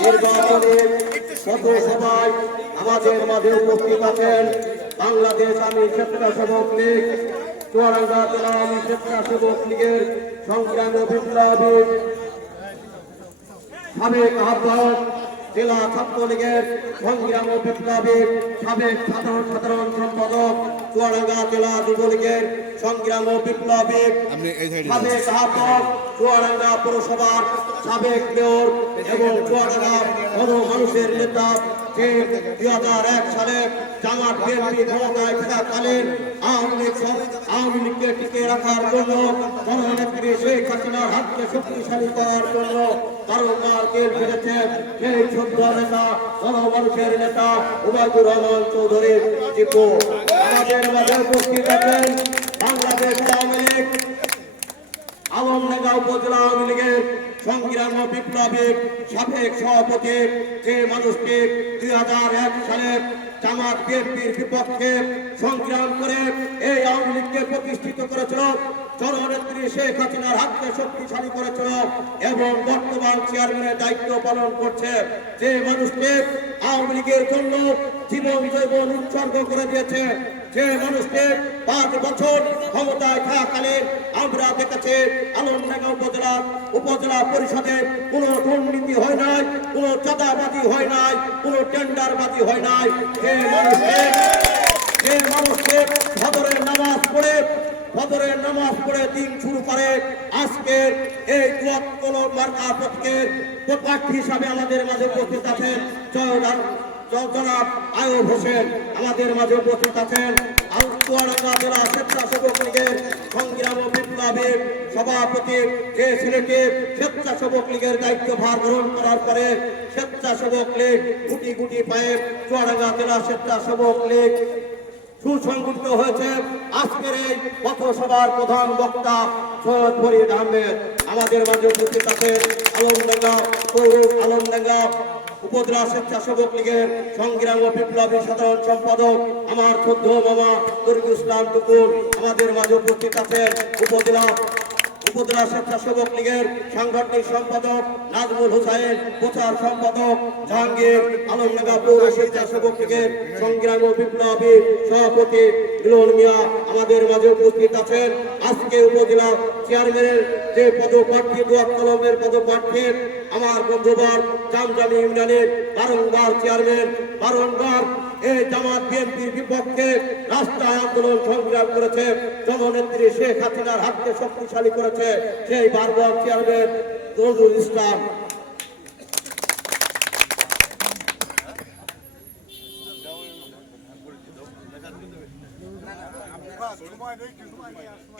নির্বাচনের পথসভায় আমাদের মাঝে উপস্থিত আছেন বাংলাদেশ আমি স্বেচ্ছাসেবক লীগ চুয়াডাঙ্গা জেলা আমি স্বেচ্ছাসেবক লীগের সংগ্রামী বিপ্লবী সাবেক আহ্বায়ক জেলা ছাত্রলীগের সংগ্রাম বিপ্লবী সাবেক সাধারণ সম্পাদক চুয়াডাঙ্গা জেলা যুবলীগের সংগ্রাম বিপ্লবী সাবেক আহ্বায়ক চুয়াডাঙ্গা পৌরসভার সাবেক মেয়র এবং চুয়াডাঙ্গা গণমানুষের নেতা যে 2001 সালে জামাত বিএনপি ক্ষমতায় থাকাকালীন আওয়ামী লীগকে টিকে রাখার জন্য জননেত্রী শেখ হাসিনার হাতকে শক্তিশালী করার জন্য বারংবার জেল খেটেছেন সেই যোদ্ধ নেতা গণমানুষের নেতা ওবায়দুর রহমান চৌধুরী টিপু আমাদের মাঝে উপস্থিত আছেন বাংলাদেশ আওয়ামী লীগ আলমডাঙ্গা উপজেলা আওয়ামী লীগের সংগ্রাম বিপ্লবী সাবেক সভাপতি যে মানুষটি 2001 সালে জামাত বিএনপির বিপক্ষে সংগ্রাম করে এই আওয়ামী লীগকে প্রতিষ্ঠিত করেছিল জননেত্রী শেখ হাসিনার হাতকে শক্তিশালী করেছিল এবং বর্তমান চেয়ারম্যানের দায়িত্ব পালন করছে যে মানুষটি আওয়ামী লীগের জন্য জীবন উৎসর্গ করে দিয়েছে যে মানুষকে 5 বছর ক্ষমতায় থাকাকালীন আমরা দেখেছি আলমডাঙ্গা উপজেলা পরিষদে কোনো দুর্নীতি হয় নাই, কোনো চাঁদাবাজি হয় নাই, কোনো টেন্ডারবাজি হয় নাই। যে মানুষকে ফজরের নামাজ পড়ে দিন শুরু করে আজকে এই মার্কা পক্ষের প্রার্থী হিসাবে আমাদের মাঝে উপস্থিত আছেন জনাব আয়ুব হোসেন আমাদের মাঝে উপস্থিত আছেন চুয়াডাঙ্গা জেলা স্বেচ্ছাসেবক লীগের সংগ্রাম বিপ্লবী সভাপতি যে ছেলেটি স্বেচ্ছাসেবক লীগের দায়িত্বভার গ্রহণ করার পরে স্বেচ্ছাসেবক লীগ গুটি গুটি পায়ে চুয়াডাঙ্গা জেলা স্বেচ্ছাসেবক লীগ সুসংগঠিত হয়েছে। আজকের এই পথসভার প্রধান বক্তা সৈয়দ ফরিদ আহমেদ আমাদের মাঝে উপস্থিত আছেন আলমডাঙ্গা উপজেলা স্বেচ্ছাসেবক লীগের সংগ্রাম ও বিপ্লবী সাধারণ সম্পাদক আমার শ্রদ্ধ মামা তরিকুল ইসলাম টুকুর আমাদের মাঝে উপস্থিত আছেন উপজেলা স্বেচ্ছাসেবক লীগের সাংগঠনিক সম্পাদক নাজমুল হুসাইন প্রচার সম্পাদক জাহাঙ্গীর আলমডাঙ্গা পৌর স্বেচ্ছাসেবক লীগের সংগ্রাম ও বিপ্লবী সভাপতি মিলন মিয়া আমাদের মাঝে উপস্থিত আছেন। আজকে উপজেলা চেয়ারম্যানের যে পদপ্রার্থী দোয়াত কলমের পদপ্রার্থী আমার বন্ধুবার জামজামি ইউনিয়নের বারংবার চেয়ারম্যান বারংবার এই জামাত বিএনপির বিপক্ষে রাস্তায় আন্দোলন সংগ্রাম করেছে জননেত্রী শেখ হাসিনার হাতকে শক্তিশালী করেছে সেই বারবার চেয়ারম্যান নজরুল ইসলাম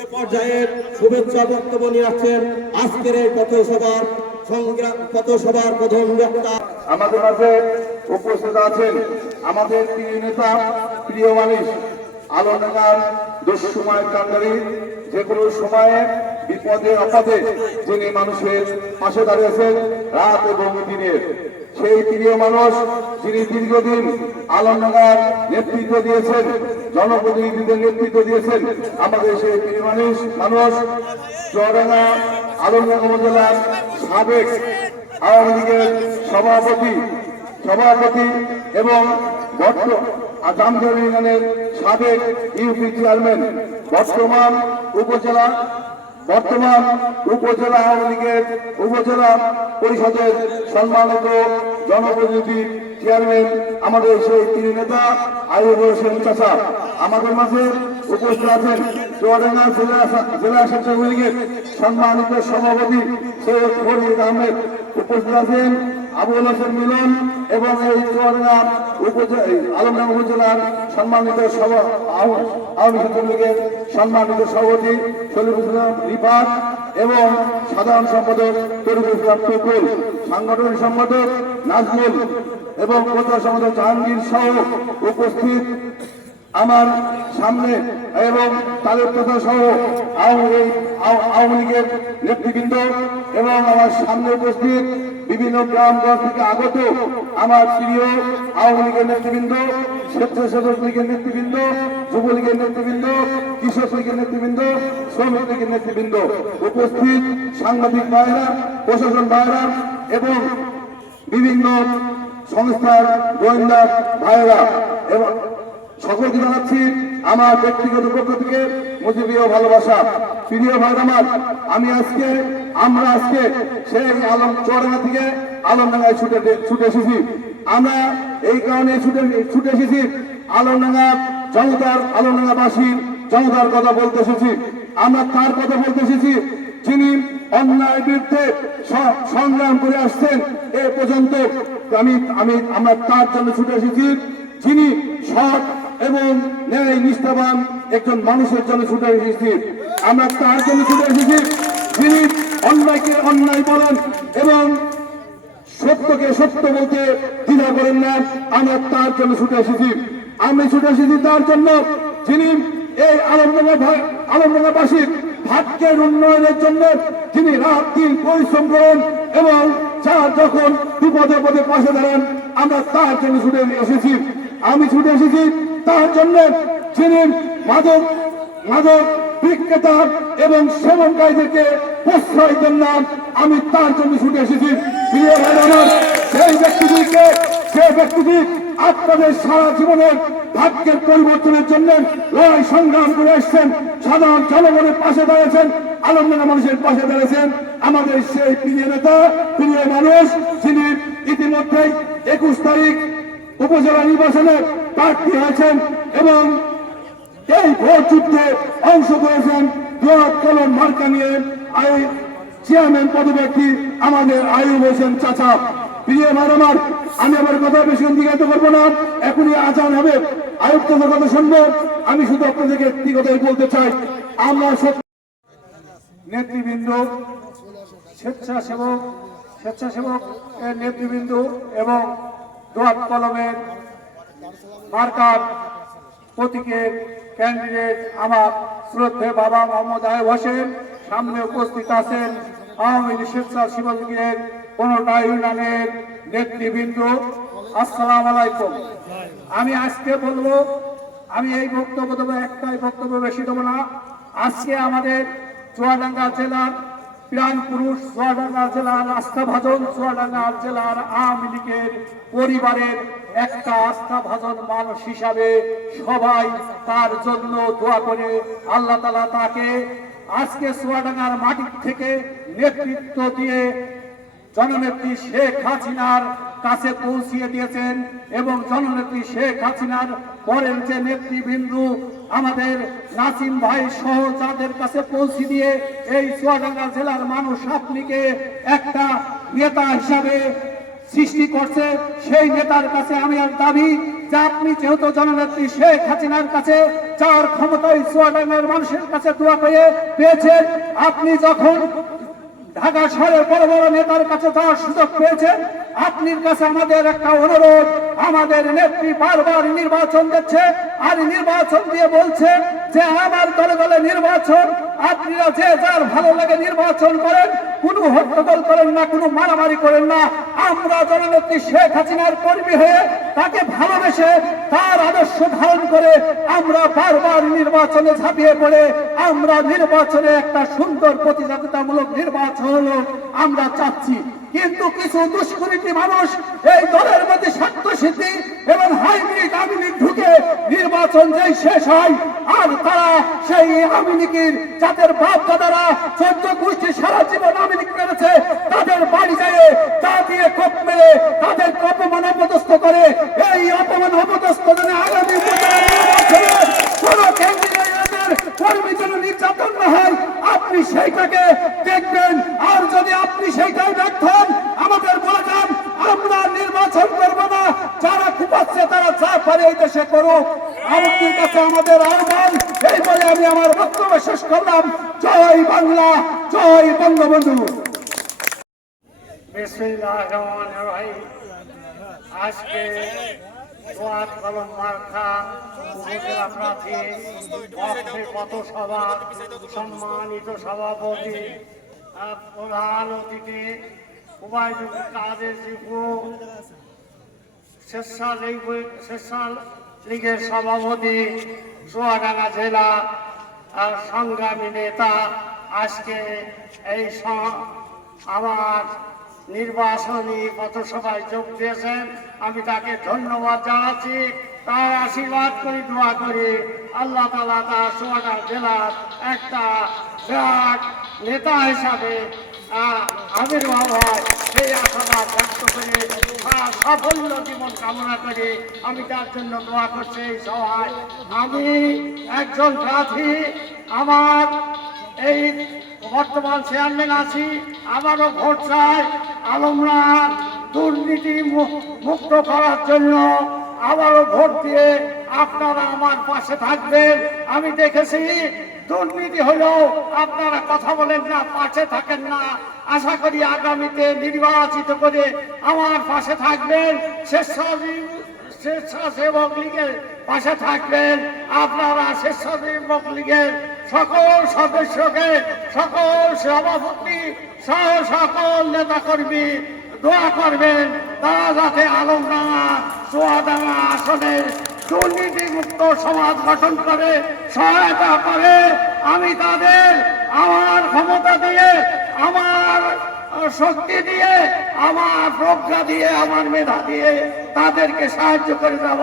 এ পর্যায়ে শুভেচ্ছা বক্তব্য নিয়ে আসছেন আজকের এই পথসভার প্রধান বক্তা আমাদের মাঝে উপস্থিত আছেন আমাদের প্রিয় নেতা প্রিয় মানুষ আলমডাঙ্গার দুঃসময় কান্ডারি যে কোনো সময়ে বিপদে আপদে যিনি মানুষের পাশে দাঁড়িয়েছেন রাত এবং দিনের সেই প্রিয় মানুষ যিনি দীর্ঘদিন আলমডাঙ্গার নেতৃত্ব দিয়েছেন জনপ্রতিনিধিদের নেতৃত্ব দিয়েছেন আমাদের সেই প্রিয় মানুষ চুয়াডাঙ্গা আলমডাঙ্গা উপজেলার সাবেক আওয়ামী লীগের সভাপতি এবং জামজামি ইউনিয়নের সাবেক ইউপি চেয়ারম্যান বর্তমান উপজেলা আওয়ামী লীগের উপজেলা পরিষদের সম্মানিত জনপ্রতিনিধি চেয়ারম্যান আমাদের সেই তিন নেতা আইয়ুব হোসেন চাচা আমাদের মাঝে উপস্থিত আছেন। চুয়াডাঙ্গা জেলা স্বেচ্ছাসেবক লীগের সম্মানিত সভাপতি সৈয়দ ফরিদ আহমেদ উপস্থিত আছেন। আবুল হোসেন মিলন এবং এই চুয়াডাঙ্গা আলমডাঙ্গা উপজেলার সম্মানিত আওয়ামী লীগের সম্মানিত সভাপতি শরীফুল ইসলাম রিফাত এবং সাধারণ সম্পাদক তরিকুল ইসলাম টুকুল, সাংগঠনিক সম্পাদক নাজমুল এবং প্রচার সম্পাদক জাহাঙ্গীর সহ উপস্থিত আমার সামনে এবং তাদের কথা সহ আওয়ামী লীগের নেতৃবৃন্দ এবং আমার সামনে উপস্থিত বিভিন্ন গ্রামগঞ্জ থেকে আগত আমার প্রিয় আওয়ামী লীগের নেতৃবৃন্দ, স্বেচ্ছাসেবক লীগের নেতৃবৃন্দ, যুবলীগের নেতৃবৃন্দ, কৃষক লীগের নেতৃবৃন্দ, শ্রমিক লীগের নেতৃবৃন্দ, উপস্থিত সাংবাদিক ভাইরা, প্রশাসন ভাইরা এবং বিভিন্ন সংস্থার গোয়েন্দা ভাইরা এবং সকলকে জানাচ্ছি আমার ব্যক্তিগত পক্ষ থেকে মুজিবীয় ভালোবাসা। প্রিয় ভাই আমার, আমরা আজকে সেই চুয়াডাঙ্গা থেকে আলমডাঙ্গায় ছুটে এসেছি। আমরা এই কারণে ছুটে এসেছি আলমডাঙ্গাবাসীর জনতার কথা বলতে এসেছি। আমরা তার কথা বলতে এসেছি যিনি অন্যায় বিরুদ্ধে সংগ্রাম করে আসছেন এ পর্যন্ত। আমরা তার জন্য ছুটে এসেছি যিনি সৎ এবং ন্যায় নিষ্ঠাবান একজন মানুষের জন্য ছুটে এসেছি। আমরা তার জন্য ছুটে এসেছি যিনি অন্যায়কে অন্যায় বলেন এবং সত্যকে সত্য বলতে দ্বিধা করেন না। আমরা তার জন্য ছুটে এসেছি। আমি ছুটে এসেছি তার জন্য যিনি এই আলমডাঙ্গাবাসীর ভাগ্যের উন্নয়নের জন্য যিনি রাত দিন পরিশ্রম করেন এবং যার যখন বিপদে পদে পাশে দাঁড়ান, আমরা তার জন্য ছুটে এসেছি। আমি ছুটে এসেছি তার জন্য যিনি মাদক বিক্রেতা এবং সেবনকারীদেরকে প্রশ্রয় দেন না, আমি তার জন্য ছুটে এসেছি। সেই ব্যক্তিটি আপনাদের সারা জীবনের ভাগ্যের পরিবর্তনের জন্য লড়াই সংগ্রাম করে আসছেন, সাধারণ জনগণের পাশে দাঁড়িয়েছেন, আলমডাঙ্গা মানুষের পাশে দাঁড়িয়েছেন। আমাদের সেই প্রিয় নেতা, প্রিয় মানুষ যিনি ইতিমধ্যেই 21 তারিখ উপজেলা নির্বাচনে প্রার্থী হয়েছেন এবং এই ভোট যুদ্ধে অংশ করেছেন দোয়াত কলম মার্কা নিয়ে চেয়ারম্যান পদপ্রার্থী আমাদের আইয়ুব হোসেন চাচা। প্রিয় ভাই আমার, আমি আমার কথা বেশি অধিকারিত করবো না, এখনই আজান হবে, আইয়ুব চাচার কথা শুনবো। আমি শুধু আপনাদেরকে একটি কথাই বলতে চাই, আমরা নেতৃবৃন্দ, স্বেচ্ছাসেবক নেতৃবৃন্দ এবং দোয়াত কলমের মার্কার প্রতীকের ক্যান্ডিডেট আমার শ্রদ্ধেয় বাবা মোহাম্মদ আইয়ুব হোসেন, সামনে উপস্থিত আছেন আওয়ামী লীগ স্বেচ্ছাসেবক লীগের 15টা ইউনিয়নের নেতৃবৃন্দ। আসসালামু আলাইকুম। আমি আজকে বলবো, আমি এই বক্তব্য দেবো, একটাই বক্তব্য, বেশি দেবো না। আজকে আমাদের চুয়াডাঙ্গা জেলার প্রাণ পুরুষ, চুয়াডাঙ্গা জেলার আস্থাভাজন, চুয়াডাঙ্গা জেলার আওয়ামী লীগের পরিবারের একটা আস্থাভাজন মানুষ হিসাবে সবাই তার জন্য দোয়া করে আল্লাহ তাআলা তাকে আজকে চুয়াডাঙ্গার মাটি থেকে নেতৃত্ব দিয়ে জননেত্রী শেখ হাসিনার কাছে পৌঁছিয়ে দিয়েছেন এবং জননেত্রী শেখ হাসিনার পরের যে নেতৃবৃন্দ আমাদের নাসিম ভাই সহ যাদের কাছে পৌঁছে দিয়ে এই চুয়াডাঙ্গা জেলার মানুষ আপনিকে একটা নেতা হিসাবে সৃষ্টি করছে, সেই নেতার কাছে আমি আর দাবি যে আপনি যেহেতু জননেত্রী শেখ হাসিনার কাছে যার ক্ষমতায় চুয়াডাঙ্গার মানুষের কাছে দোয়া পেয়েছেন, আপনি যখন ঢাকা শহরের বড় বড় নেতার কাছে যাওয়ার সুযোগ পেয়েছেন, আপনার কাছে আমাদের একটা অনুরোধ। আমাদের নেত্রী বারবার নির্বাচন দিচ্ছে আর নির্বাচন দিয়ে বলছে যে আমার দলে দলে নির্বাচন, আপনারা যে যার ভালো লাগে নির্বাচন করেন, কোনো হট্টগোল করেন না, কোনো মারামারি করেন না। আমরা জননেত্রী শেখ হাসিনার কর্মী হয়ে তাকে ভালোবেসে তার আদর্শ ধারণ করে আমরা বারবার নির্বাচনে ঝাঁপিয়ে পড়ে আমরা নির্বাচনে একটা সুন্দর প্রতিযোগিতামূলক নির্বাচন আমরা চাচ্ছি। কিন্তু কিছু দুষ্কৃতী মানুষ এই দলের মধ্যে স্বার্থ সিদ্ধি এবং হাইব্রিড আধুনিক ঢুকে নির্বাচন যেই শেষ হয় আর তারা সেই আওয়ামী লীগের যাদের বাপ দাদারা 14 গোষ্ঠী সারা জীবন আওয়ামী লীগ করেছে তাদের বাড়ি যায় তা দিয়ে কোপ মেরে তাদের অপমান অপদস্থ করে। এই অপমান অপদস্থ যেন আগামী কোন ক্যান্ডিডেটের কর্মী যেন নির্যাতন না হয়, আপনি সেইটাকে দেখবেন। আর যদি আপনি সেইটাই ব্যর্থ হন, আমাদের বলে যান আমরা নির্বাচন করবো না, যারা কুপাচ্ছে তারা যা পারে এই দেশে করুক। আমাদের কাছে আমাদের আহ্বান, এই বলে আমি আমার বক্তব্য শেষ করলাম। জয় বাংলা, জয় বঙ্গবন্ধু। বিসমিল্লাহির রহমানির রহিম। আজকে সোয়াদ কলম মার্কা উপজেলা প্রার্থী অক্ষয় পথসভা সম্মানিত সভাপতি প্রধান অতিথি উবাইদুল কাদের জিপু, স্বেচ্ছালীগের সভাপতি চুয়াডাঙ্গা জেলা সংগ্রামী নেতা, আজকে এই আমার নির্বাচনী পথসভায় যোগ দিয়েছেন, আমি তাকে ধন্যবাদ জানাচ্ছি। তার আশীর্বাদ করি, দোয়া করি আল্লাহ তাআলা তার চুয়াডাঙ্গা জেলার একটা বিরাট নেতা হিসাবে আবির্ভাব হয় সেই আশাবাদ ব্যক্ত করে সাফল্য জীবন কামনা করে আমি তার জন্য দোয়া করছি। এই সভায় আমি একজন প্রার্থী, আমার এই বর্তমান চেয়ারম্যান আছি, আমারও ভোট চাই আলমরা দুর্নীতি মুক্ত করার জন্য। আবারও ভোট দিয়ে আপনারা আমার পাশে থাকবেন। আমি দেখেছি দুর্নীতি হলেও আপনারা কথা বলেন না, পাশে থাকেন না। আশা করি আগামীতে নির্বাচিত করে আমার পাশে থাকবেন, স্বেচ্ছাসেবক লীগের পাশে থাকবেন। আপনারা স্বেচ্ছাসেবক লীগের সকল সদস্যকে, সকল সভাপতি সহ সকল নেতাকর্মী দোয়া করবেন তারা যাতে আলমডাঙ্গা চুয়াডাঙ্গা আসনের দুর্নীতিমুক্ত সমাজ গঠন করে সহায়তা করে। আমি তাদের আমার ক্ষমতা দিয়ে, আমার শক্তি দিয়ে, আমার প্রজ্ঞা দিয়ে, আমার মেধা দিয়ে তাদেরকে সাহায্য করে যাব।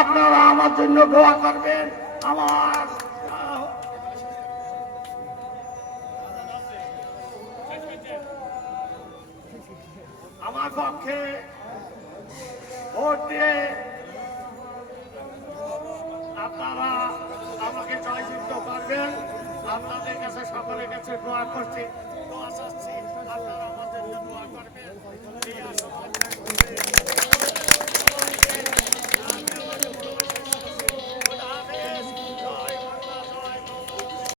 আপনারা আমার জন্য দোয়া করবেন। আমার পক্ষে ভোট দিয়ে আপনারা আমাকে জয়যুক্ত করবেন। আপনাদের কাছে সকলের কাছে দোয়া করছি, দোয়া চাচ্ছি।